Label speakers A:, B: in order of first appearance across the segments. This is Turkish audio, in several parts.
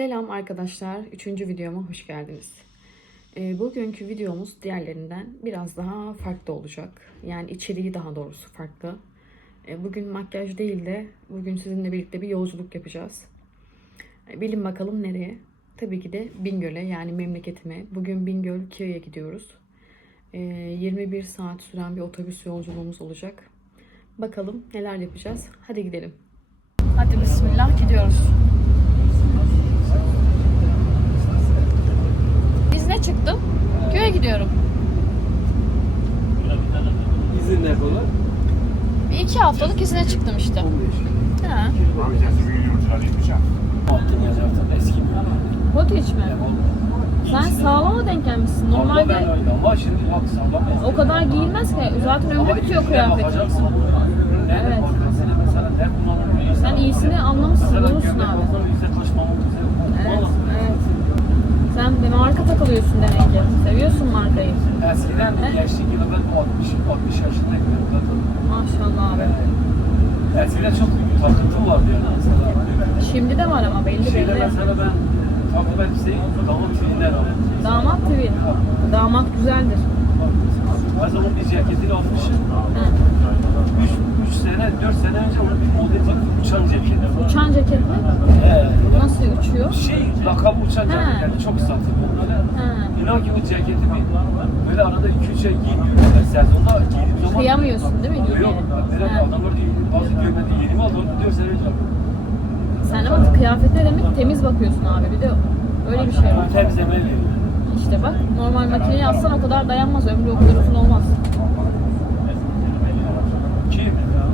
A: Selam arkadaşlar. Üçüncü videoma hoş geldiniz. Ee, bugünkü videomuz diğerlerinden biraz daha farklı olacak. Yani içeriği daha doğrusu farklı. Ee, bugün makyaj değil de bugün sizinle birlikte bir yolculuk yapacağız. Ee, bilin bakalım nereye? Tabii ki de Bingöl'e yani memleketime. Bugün Bingöl Kia'ya gidiyoruz. Ee, 21 saat süren bir otobüs yolculuğumuz olacak. Bakalım neler yapacağız. Hadi gidelim. Hadi bismillah gidiyoruz. Çıktım. Köye gidiyorum.
B: İzin ne kadar?
A: Bir iki haftalık izne çıktım işte.
B: 15.
A: Ha.
B: Altın yazarsın eski bir.
A: Kot hiç mi? Sen sağlama denk gelmişsin.
B: Normalde ben
A: Normalde
B: öyle ama şimdi bak sağlam
A: o kadar giyilmez ki. Zaten ömrü bitiyor kıyafet. Evet. Sen iyisini anlamışsın, bulmuşsun abi. evet. Sen de marka takılıyorsun demek ki. Seviyorsun markayı.
B: Eskiden
A: He?
B: gençlik yılı ben 60 60 yaşındaydım.
A: Maşallah abi.
B: Eskiden çok takıntım vardı yani mesela.
A: Şimdi de var ama belli
B: Şeyde
A: belli.
B: mesela ben takım elbiseyi damat tüyünden aldım.
A: Damat TV. Damat güzeldir.
B: Ben zaman bir ceketini almışım.
A: Ha.
B: 3 sene, 4 sene önce onun bir modeli var. Uçan ceketi.
A: Uçan ceket mi?
B: Ee,
A: Nasıl uçuyor?
B: şey lakabı uçan
A: Ha.
B: ceket yani çok satılıyor böyle.
A: Ha.
B: İnan ki bu ceketi bir böyle arada 2-3 ay giymiyorum. Yani sezonda giydiğim zaman
A: Kıyamıyorsun değil mi
B: Yok,
A: giymeye?
B: böyle
A: Ha.
B: adamlar diyor, bazı görmedi yeni mi aldı, 4 sene önce aldı.
A: Sen ama kıyafete demek temiz bakıyorsun abi. Bir de öyle bir şey var.
B: Bu temizlemeli.
A: İşte bak normal makineye atsan o kadar dayanmaz. Ömrü o kadar uzun olmaz.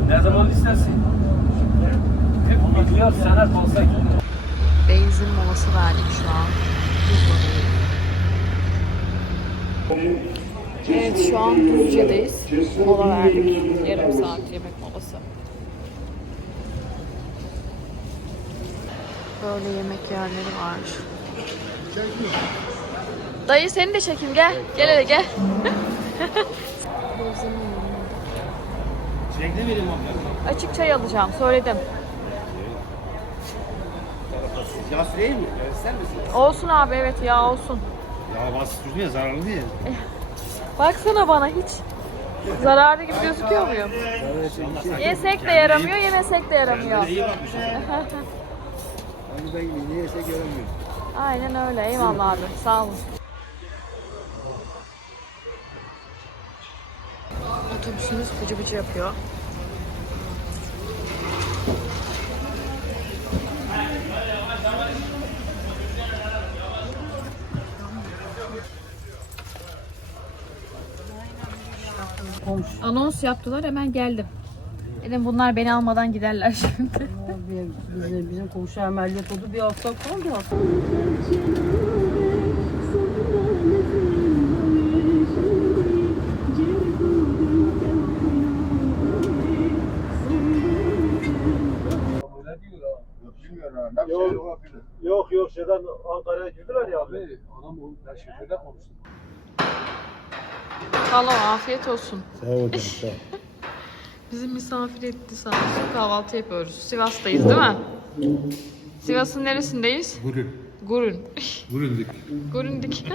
B: Ne zaman istersin? Hep milyar sene kalsa gider.
A: Benzin molası verdik şu an. Evet şu an Düzce'deyiz. Mola verdik. Yarım saat yemek molası. Böyle yemek yerleri var. Dayı seni de çekeyim gel. Gel hele gel.
B: Çilek ne vereyim abla?
A: Açık çay alacağım söyledim.
C: Yağ süreyim mi? İster misin?
A: Olsun abi evet ya olsun.
C: Ya basit sürdün ya zararlı değil.
A: Baksana bana hiç zararlı gibi gözüküyor muyum? Yesek de yaramıyor, yemesek de yaramıyor.
C: İyi bakmış. Hani ben gibi ne yesek yaramıyor.
A: Aynen öyle. Eyvallah abi. Sağ olun. Otobüsümüz bıcı bıcı yapıyor. Anons yaptılar hemen geldim. Dedim bunlar beni almadan giderler şimdi.
D: Bizim, bizim komşu ameliyat oldu bir hafta falan
C: Bilmiyorum ha. Ne
E: Yok.
C: şey olabilir.
E: Yok yok şeyden Ankara'ya girdiler ya abi.
B: Abi adam o ben şoförle konuştum.
A: Valla afiyet olsun.
C: Sağ ol canım sağ ol.
A: Bizi misafir etti sağ olsun. Kahvaltı yapıyoruz. Sivas'tayız değil mi? Sivas'ın neresindeyiz?
C: Gurur.
A: Gurun.
C: Gurunduk.
A: Gurundik.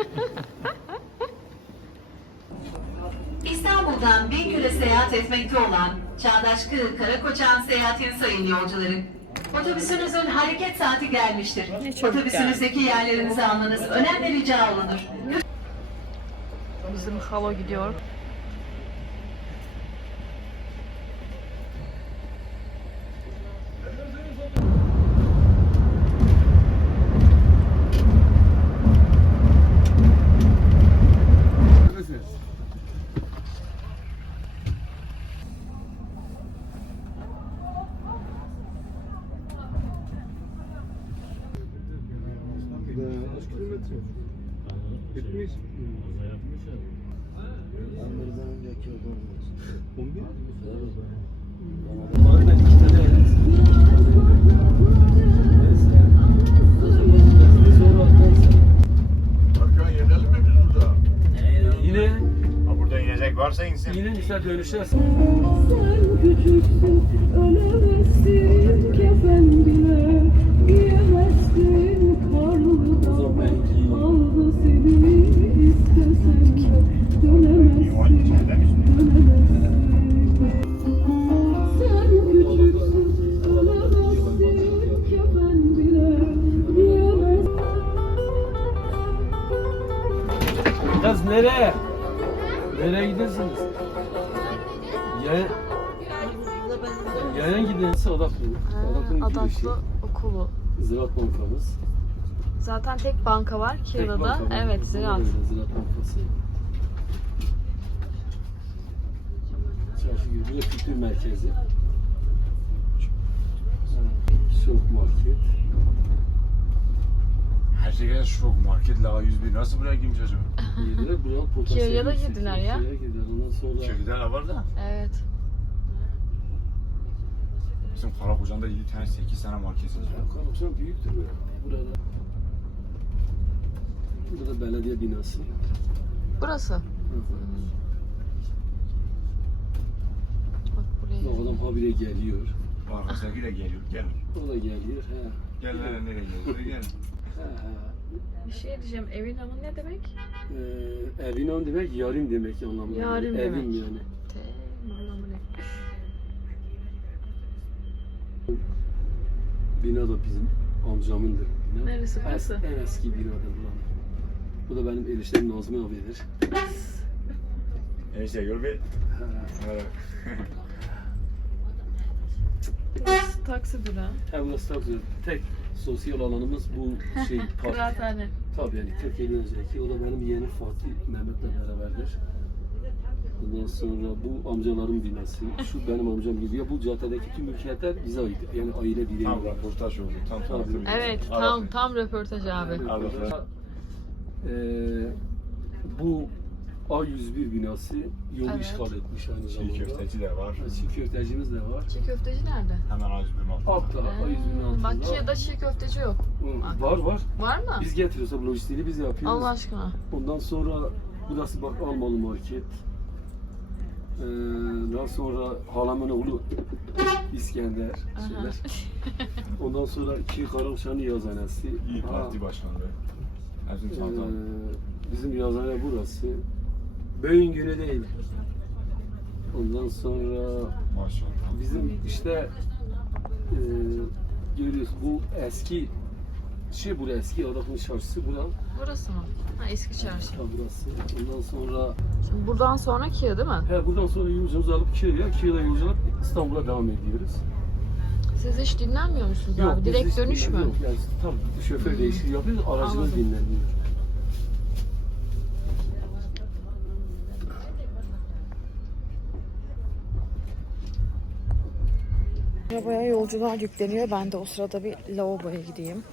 F: İstanbul'dan Bingöl'e seyahat etmekte olan Çağdaş Kığ Karakoçan seyahatin sayın yolcuları. Otobüsünüzün hareket saati gelmiştir. Otobüsünüzdeki yerlerinizi almanız önemli rica olunur.
A: Bizim halo gidiyor.
C: Kaç kilometre? Gitmiş. Onlardan önceki yolda olmaz. 11?
B: Abi ben iki tane
G: Arkadan yenelim mi biz burada?
B: Yine
G: Ha buradan yiyecek varsa insin.
B: yine işte dönüşte
H: Sen küçüksün, ölemezsin kefen bile giyemezsin Kız
B: nereye? Nereye gidersiniz? Yaya... Yayan gidiyorsa Odak Yolu. Odaklı
A: okulu.
B: Ziraat Bankamız.
A: Zaten tek banka var
B: var.
A: Evet Ziraat.
B: Ziraat Bankası. Çarşı gibi. Burası kültür merkezi. Şok market.
G: Her şey şok market la 101 nasıl buraya girmiş acaba?
B: Yediler buraya potansiyel.
A: Kiev'ye de
B: yüksek.
A: girdiler ya.
B: Kiev'ye girdiler. Ondan sonra
G: Şekilde de var da.
A: Evet.
G: Bizim Karakocan'da 7 tane 8 tane market var.
B: Kalaksan büyüktür ya. Burada. Burada belediye binası.
A: Burası.
B: Hı hı.
A: Bak buraya.
B: O adam habire geliyor.
G: Bu arkadaşlar de geliyor. Gel.
B: O da geliyor. He.
G: Gel lan nereye geliyor? Gel.
B: He he.
A: Bir şey diyeceğim. Evin amı ne demek?
B: Ee, evinan demek yarim demek anlamında.
A: Yarim
B: Evim
A: demek.
B: yani.
A: Te, anlamı ne?
B: Bina da bizim amcamındır. Bina.
A: Neresi
B: Es-
A: burası?
B: En eski binadır buranın. Bu da benim eniştem Nazmi abidir.
G: Enişte gör bir. Evet.
A: Burası taksi durağı.
B: He burası tabii tek sosyal alanımız bu şey park.
A: Kıraathane.
B: Tabii yani 40 yıl önceki. O da benim yeğenim Fatih Mehmet'le beraberdir. Ondan sonra bu amcaların binası. Şu benim amcam gibi. Ya bu caddedeki tüm mülkiyetler bize ait. Yani aile bireyi.
G: Tam röportaj oldu. Tam tanıtım. videosu.
A: Evet tam tam röportaj abi.
G: Arada.
B: Ee, bu A101 binası yolu
A: Evet.
B: işgal etmiş aynı
G: Çiğ
B: zamanda.
G: köfteci de var.
B: Çiğ köftecimiz de var.
A: Çiğ köfteci nerede?
G: Hemen A101'in altında.
B: Altta A101'in
A: Hmm, Bak
B: altında.
A: Kiev'de çiğ köfteci yok.
B: Hı, Var var.
A: Var mı?
B: Biz getiriyoruz o lojistiğini biz yapıyoruz.
A: Allah aşkına.
B: Ondan sonra burası bak Almalı Market. Ee, daha sonra halamın oğlu İskender şeyler. Ondan sonra iki Karauşan'ın yazanesi.
G: İyi Parti Başkanlığı. Erzurum
B: ee, bizim yazane burası. Böğün günü değil. Ondan sonra
G: Maşallah.
B: bizim işte e, görüyoruz bu eski şey bu eski Adaklı çarşısı bura.
A: Burası mı? Ha eski çarşı.
B: Ha, burası. Ondan sonra
A: Şimdi buradan sonra Kiev değil mi?
B: He, buradan sonra yolculuğumuzu alıp Kiev'e, Kiev'den yolculuk İstanbul'a devam ediyoruz.
A: Siz hiç dinlenmiyor musunuz abi?
B: biz
A: Direkt
B: hiç
A: dönüş mü?
B: Yok, yani tam şoför değişikliği yapıyoruz, aracımız
A: Anladım.
B: dinleniyor.
A: Arabaya yolcular yükleniyor. Ben de o sırada bir lavaboya gideyim.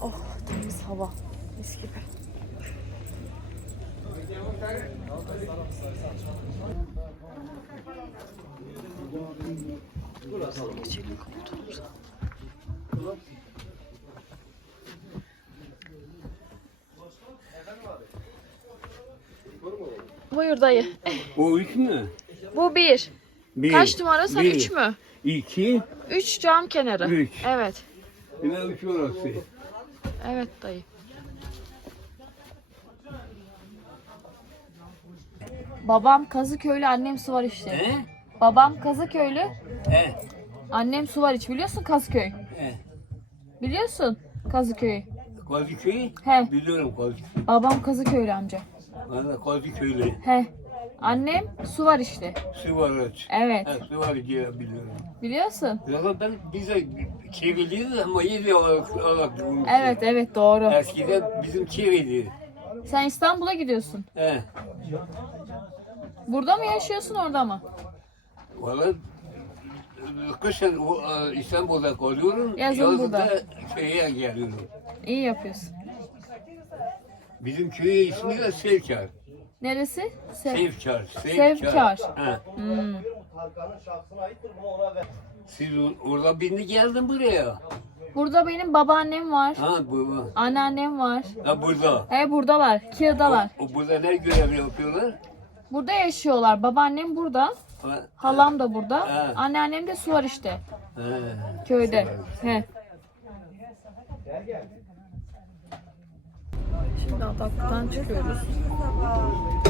A: Oh temiz hava. Mis gibi. Buyur dayı.
I: O üç mü?
A: Bu bir.
I: Bir.
A: Kaç numara? Sen
I: bir,
A: üç mü?
I: İki.
A: Üç cam kenarı.
I: Üç.
A: Evet.
I: Yine üç orası.
A: Evet dayı. Babam Kazıköylü, annem Suvarişli.
I: He?
A: Babam Kazıköylü,
I: He.
A: annem Suvariç. Biliyorsun Kazıköy.
I: He.
A: Biliyorsun Kazıköy'ü.
I: Kadıköy?
A: He.
I: Biliyorum Kadıköy.
A: Babam Kazıköylü amca.
I: Ben de Kadıköylü.
A: He. Annem Suvarişli.
I: Sıvarıç.
A: Evet.
I: He, Sıvarıcı biliyorum.
A: Biliyorsun.
I: Zaten ben bize çevriliyiz ama yedi olarak, olarak.
A: Evet evet doğru.
I: Eskiden bizim çevriydi.
A: Sen İstanbul'a gidiyorsun.
I: He.
A: Burada mı yaşıyorsun orada mı?
I: Valla kışın o, e, İstanbul'da kalıyorum.
A: Yazın burada.
I: da köye geliyorum.
A: İyi yapıyorsun.
I: Bizim köye ismi de Sevkar.
A: Neresi? Sev.
I: Sevkar.
A: Sevkar.
I: He.
A: Hmm.
I: Siz or- orada birini geldin buraya.
A: Burada benim babaannem var.
I: Ha bu.
A: Anneannem var.
I: Ha burada.
A: He buradalar. Kia'dalar.
I: O burada ne görev yapıyorlar?
A: Burada yaşıyorlar. Babaannem burada.
I: Ha,
A: Halam da burada.
I: Ha.
A: Anneannem de Suvar işte.
I: ha.
A: Köyde. He. Şimdi Adaklı'dan çıkıyoruz.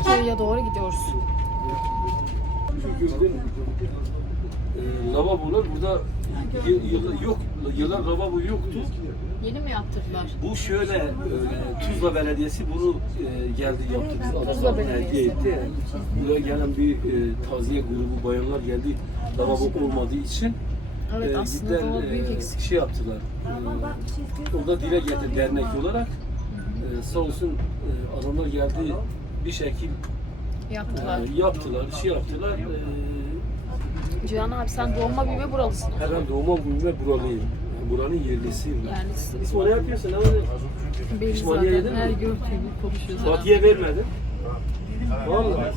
A: Kia'ya doğru gidiyoruz.
B: e, lavabolar burada y- yıl- yok yıllar lavabo yoktu.
A: Yeni mi yaptırdılar?
B: Bu şöyle e, Tuzla Belediyesi bunu e, geldi yaptı. Biz
A: Tuzla
B: adamlar hediye etti. Buraya gelen bir e, taziye grubu bayanlar geldi. Lavabo olmadığı için
A: Evet
B: e,
A: aslında
B: gittiler,
A: büyük
B: e,
A: eksik.
B: şey yaptılar. E, orada dile getir dernek olarak. E, sağ olsun e, adamlar geldi bir şekil
A: Yaptılar.
B: e, yaptılar, şey yaptılar. E,
A: Cihan abi sen doğma büyüme buralısın.
B: her ben doğma büyüme buralıyım. Buranın yerlisiyim. ben.
A: Yani
B: İsmail ne yapıyorsun? Ne var?
A: belli
B: yedin
A: zaten.
B: mi?
A: Her gördüğünü konuşuyoruz.
B: Fatih'e vermedin. Vallahi.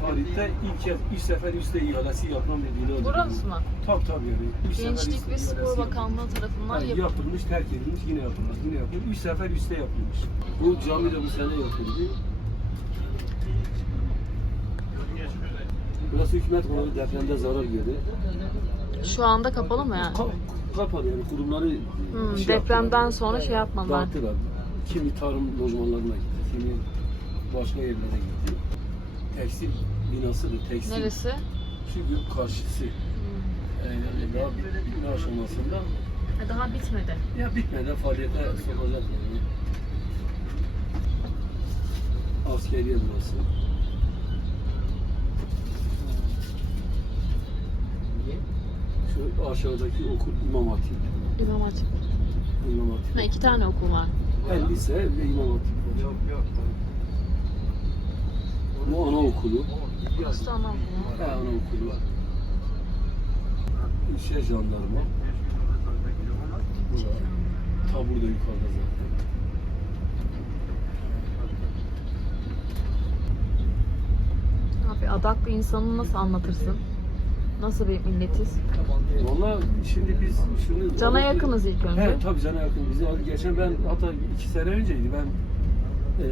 B: Tarihte ilk kez üç sefer üstte ihalesi yapılan bir bina.
A: Burası mı?
B: Tabii tabii yani. Sefer
A: Gençlik ve Spor
B: ihalesi
A: Bakanlığı tarafından
B: Yani
A: yapıldı.
B: yapılmış, terk edilmiş, yine yapılmış, yine yapılmış. Üç sefer üstte yapılmış. Bu cami de bu sene yapıldı. Burası hükümet konuları depremde zarar gördü.
A: Şu anda kapalı mı yani?
B: Ka kapadı yani kurumları
A: Hmm,
B: şey
A: depremden
B: yaptılar.
A: sonra şey yapmadılar.
B: Dağıttılar. Kimi tarım lojmanlarına gitti, kimi başka yerlere gitti. Tekstil binasıdır, tekstil.
A: Neresi?
B: Şu gün karşısı. Ee, yani daha bitme aşamasında.
A: Ha, daha bitmedi.
B: Ya bitmeden faaliyete sokacak yani. Askeriye burası. Şu aşağıdaki okul İmam Hatip.
A: İmam Hatip.
B: İmam Hatip.
A: Ha, iki tane okul var.
B: Hem lise ve İmam Hatip. Yok yok. Bu anaokulu.
A: Burası da ana okulu.
B: He anaokulu. Şey jandarma. Burada. Tabur da yukarıda zaten.
A: Abi adaklı insanı nasıl anlatırsın? Nasıl bir milletiz?
B: Valla şimdi biz şunu...
A: Cana yakınız ilk önce.
B: He tabii cana yakın. Aldı. Geçen ben hatta iki sene önceydi ben e,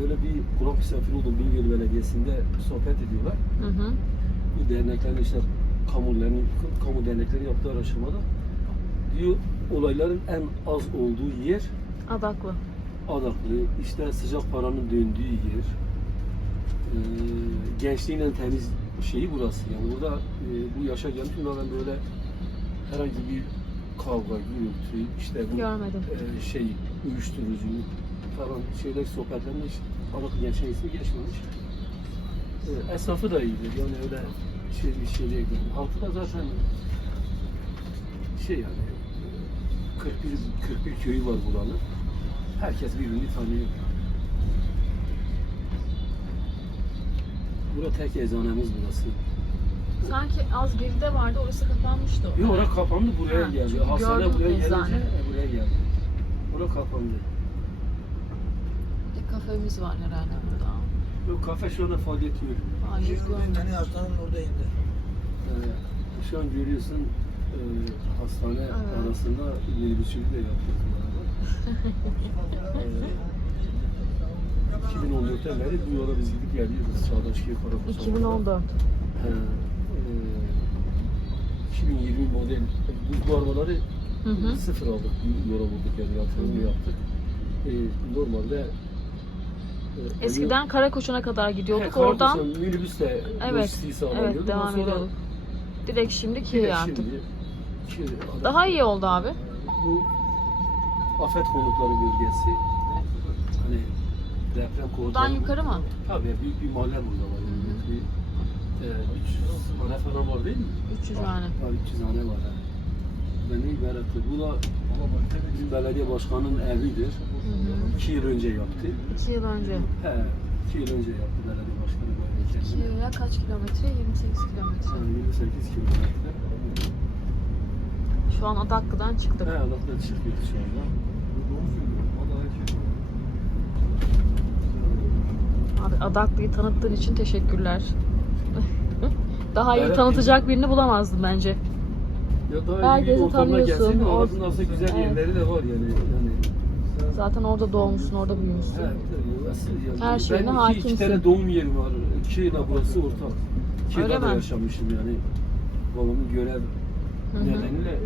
B: böyle bir kulak misafiri oldum Bingöl Belediyesi'nde sohbet ediyorlar.
A: Hı hı.
B: Bu derneklerin işte kamularının, kamu dernekleri yaptığı araştırmada diyor olayların en az olduğu yer
A: Adaklı.
B: Adaklı, işte sıcak paranın döndüğü yer, e, gençliğin en temiz şeyi burası. Yani burada e, bu yaşa gelmişim ama ben böyle herhangi bir kavga, gürültü, işte bu
A: Görmedim.
B: e, şey, uyuşturucu falan şeyler sohbetlerinde hiç Adaklı gençliğin ismi geçmemiş. E, esnafı da iyidir. Yani öyle şey bir şey değil. Halkı da zaten şey yani 41, 41 köyü var buranın. Herkes birbirini tanıyor. Bura tek eczanemiz burası.
A: Sanki az geride vardı orası kapanmıştı.
B: Yok orası kapandı buraya
A: Ha,
B: geldi.
A: çünkü
B: Hastane
A: gördüm
B: buraya gelince
A: eczane.
B: buraya geldi. Orası kapandı.
A: Bir kafemiz var herhalde burada.
B: Yok kafe şu anda faaliyet yok.
A: Hayır görmedim.
C: Beni hastanın oradaydı.
B: Ee, şu an görüyorsun e, hastane
A: Evet.
B: arasında minibüsçülük de yapıyoruz. ee, 2014'ten beri bu yola biz gidip geliyoruz. Çağdaşköy Karakoç.
A: 2014.
B: He, e, 2020 model. Bu, bu arabaları
A: Hı hı.
B: sıfır aldık. Yola bulduk yani yatırımı yaptık. E, normalde e,
A: Eskiden Karakoçan'a kadar gidiyorduk.
B: He,
A: Oradan
B: minibüsle
A: Evet, evet devam
B: sonra
A: ediyorduk. Direkt şimdi Kiev'e artık.
B: şimdi
A: Daha iyi oldu abi.
B: Bu afet konutları bölgesi. Deprem konutları.
A: Buradan yukarı mı?
B: Tabii büyük bir mahalle burada var. Yani.
A: Hı hı.
B: Bir, e, 300 hane falan var değil mi?
A: 300 tane.
B: Var 300 hane var. Yani. Beni ibarettir. Bu da bizim belediye başkanının evidir.
A: Hı hı.
B: 2 yıl önce yaptı.
A: 2 yıl önce.
B: He, 2 yıl önce yaptı belediye başkanı böyle kendini.
A: Kiev'e kaç kilometre? 28 kilometre.
B: Yani 28 kilometre.
A: Şu an Adaklı'dan çıktık.
B: He, Allah'tan çıkıyor şu anda.
A: Abi Adaklı'yı tanıttığın için teşekkürler. Daha iyi
B: Evet.
A: tanıtacak birini bulamazdım bence.
B: Ya daha
A: Herkesi
B: ortamda
A: tanıyorsun.
B: gelsin.
A: Or-
B: Orasının aslında güzel
A: Evet.
B: yerleri de var yani. yani
A: Zaten orada doğmuşsun, orada büyümüşsün.
B: Evet. Nasıl yani?
A: Her şeyine
B: ben iki,
A: hakimsin.
B: iki tane doğum yerim var. İle burası ortak.
A: Öyle
B: yılda da
A: mi?
B: yaşamışım yani. Babamın görev
A: Hı hı.
B: nedeniyle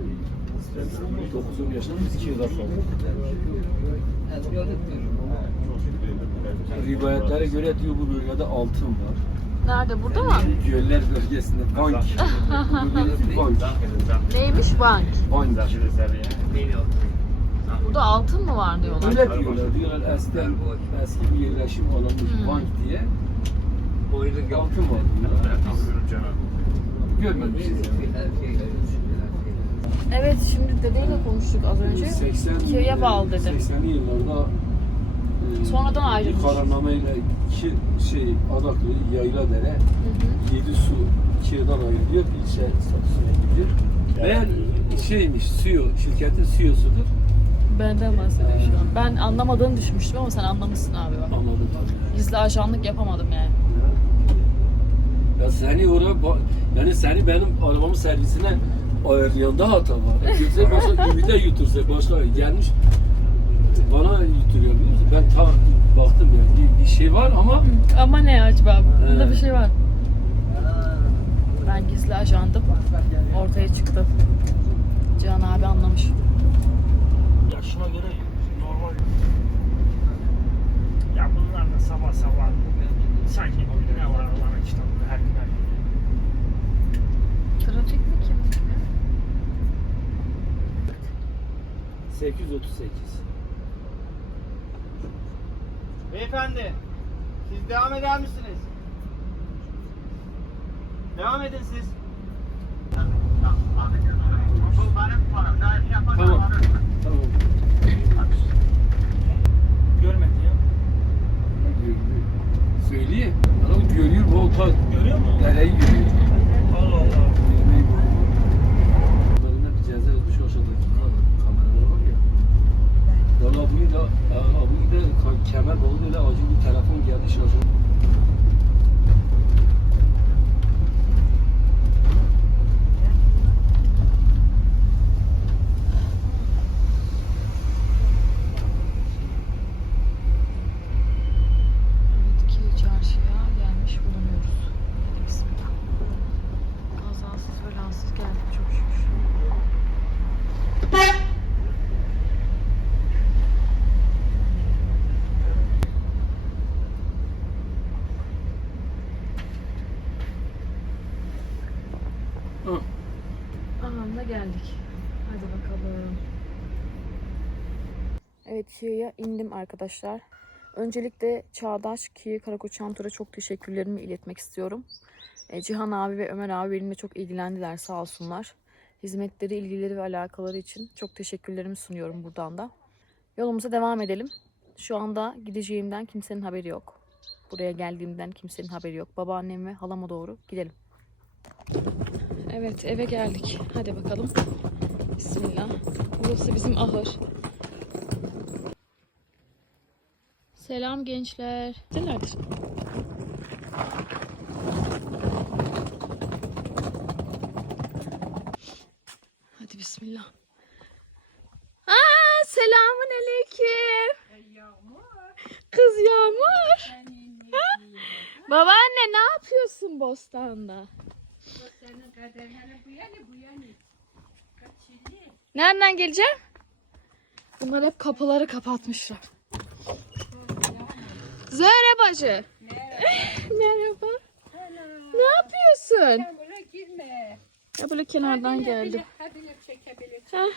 B: 9 yaşında biz iki yılda kaldık. Rivayetlere göre diyor bu bölgede altın var.
A: Nerede? Burada mı?
B: Göller bölgesinde bank. Bank.
A: Neymiş bank?
B: Bank.
A: Burada altın mı var diyorlar.
B: Öyle diyorlar. Diyorlar eskiden eski bir yerleşim alanmış
A: Hmm.
B: bank diye. Altın var diyorlar. Görmemişiz.
A: Evet şimdi dedeyle konuştuk az önce.
B: 80
A: Köye bağlı dedi.
B: 80'li yıllarda e,
A: Sonradan ayrılmış.
B: Bir kararnameyle iki şey Adaklı Yayla Dere
A: Hı hı.
B: yedi su şehirden ayrılıyor. ilçe statüsüne gidiyor. Meğer şeymiş, CEO, şirketin CEO'sudur.
A: Benden bahsediyor şu an. Ben anlamadığını düşünmüştüm ama sen anlamışsın abi bak.
B: Anladım tabii.
A: Gizli ajanlık yapamadım yani.
B: Ya seni oraya, ba- yani seni benim arabamın servisine ayarlayanda hata var. Götürse başka ümide yutursa başka gelmiş bana yuturuyor biliyor musun? Ben ta baktım yani bir, bir şey var ama
A: Ama ne acaba? Bunda
B: Evet.
A: bir şey var. Ben gizli ajandım. Ortaya çıktı. Can abi anlamış.
E: Yaşıma göre normal. Ya bunlar da sabah sabah sanki ne var Allah'ın kitabında her gün her gün.
A: Trafik mi kim?
B: 838.
E: Beyefendi, siz devam eder misiniz? Devam edin siz.
B: Tamam. Tamam.
E: Görmedi ya.
B: Söyleyeyim. Adam görüyor ta
E: Görüyor mu?
B: dereyi görüyor.
E: Allah Allah.
B: Bunlarında bir ceza yazmış aşağıdaki ka- kameralar var ya. Valla bugün de, aa, bugün de ka- kemer balı öyle acil bir telefon geldi şaşırdım.
A: Evet ki çarşıya gelmiş bulunuyoruz. Hadi bismillah. Kazasız belasız geldik çok şükür.
B: Hı.
A: Anında geldik. Hadi bakalım. Evet Kia'ya indim arkadaşlar. Öncelikle Çağdaş Kia Karakoçan Tur'a çok teşekkürlerimi iletmek istiyorum. E, Cihan abi ve Ömer abi benimle çok ilgilendiler sağ olsunlar. Hizmetleri, ilgileri ve alakaları için çok teşekkürlerimi sunuyorum buradan da. Yolumuza devam edelim. Şu anda gideceğimden kimsenin haberi yok. Buraya geldiğimden kimsenin haberi yok. Babaannem ve halama doğru gidelim. Evet eve geldik. Hadi bakalım. Bismillah. Burası bizim ahır. Selam gençler. Nelerdir? Hadi bismillah. Aa, selamun aleyküm. Kız Yağmur. Babaanne ne yapıyorsun bostanda? Nereden geleceğim? Bunlar hep kapıları kapatmışlar. Zöhre bacı. Merhaba. Ne yapıyorsun?
H: Buraya girme.
A: Ya böyle kenardan geldim.
H: Ha bile çekebilir.
A: Heh.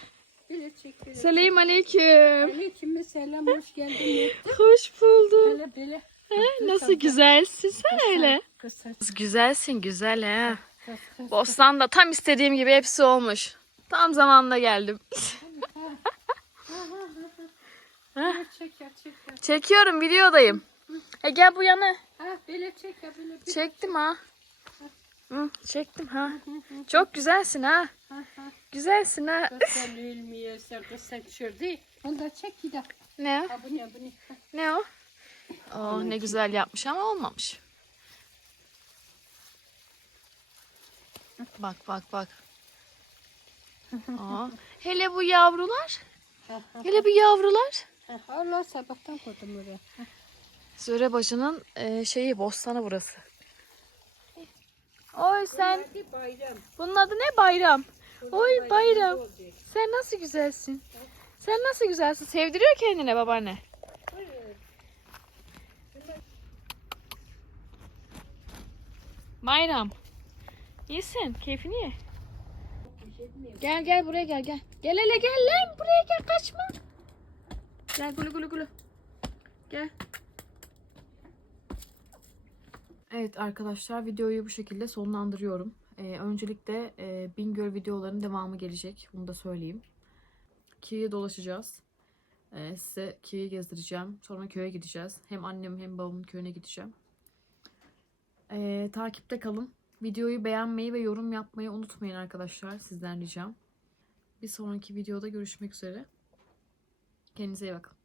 H: Bile çekebilir.
A: Selam aleyküm.
H: Aleyküm selam hoş geldin.
A: Hoş buldum.
H: Hele bile.
A: Nasıl güzelsin sen öyle. Kız Güzelsin güzel ha. Bostan'da tam istediğim gibi hepsi olmuş. Tam zamanında geldim.
H: Çek ya çek ya.
A: Çekiyorum videodayım. E gel bu yana.
H: Ha bile çek ya bile. bile.
A: Çektim ha. Hı, çektim ha. Çok güzelsin ha. Güzelsin ha.
H: Kısa ölmüyorsa kısa çırdı. Onu da çek bir de.
A: Ne o?
H: Ha bu ne bu ne.
A: Ne o? Oh ne güzel yapmış ama olmamış. Bak bak bak. Aa, hele bu yavrular. Hele bu yavrular.
H: Allah sabahtan koydum oraya.
A: Zöre bacının e, şeyi bostanı burası. Oy sen
H: bayram.
A: bunun adı ne bayram? Oy bayram. Sen nasıl güzelsin? Sen nasıl güzelsin? Sevdiriyor kendine babaanne. Bayram. İyisin. Keyfini ye. Gel gel buraya gel gel. Gel hele gel lan buraya gel kaçma. Gel gulu gulu gulu. Gel. Evet arkadaşlar videoyu bu şekilde sonlandırıyorum. Ee, öncelikle e, Bingöl videolarının devamı gelecek. Bunu da söyleyeyim. Kiye'ye dolaşacağız. Ee, size Kiye'yi gezdireceğim. Sonra köye gideceğiz. Hem annem hem babamın köyüne gideceğim. Ee, takipte kalın. Videoyu beğenmeyi ve yorum yapmayı unutmayın arkadaşlar. Sizden ricam. Bir sonraki videoda görüşmek üzere. Kendinize iyi bakın.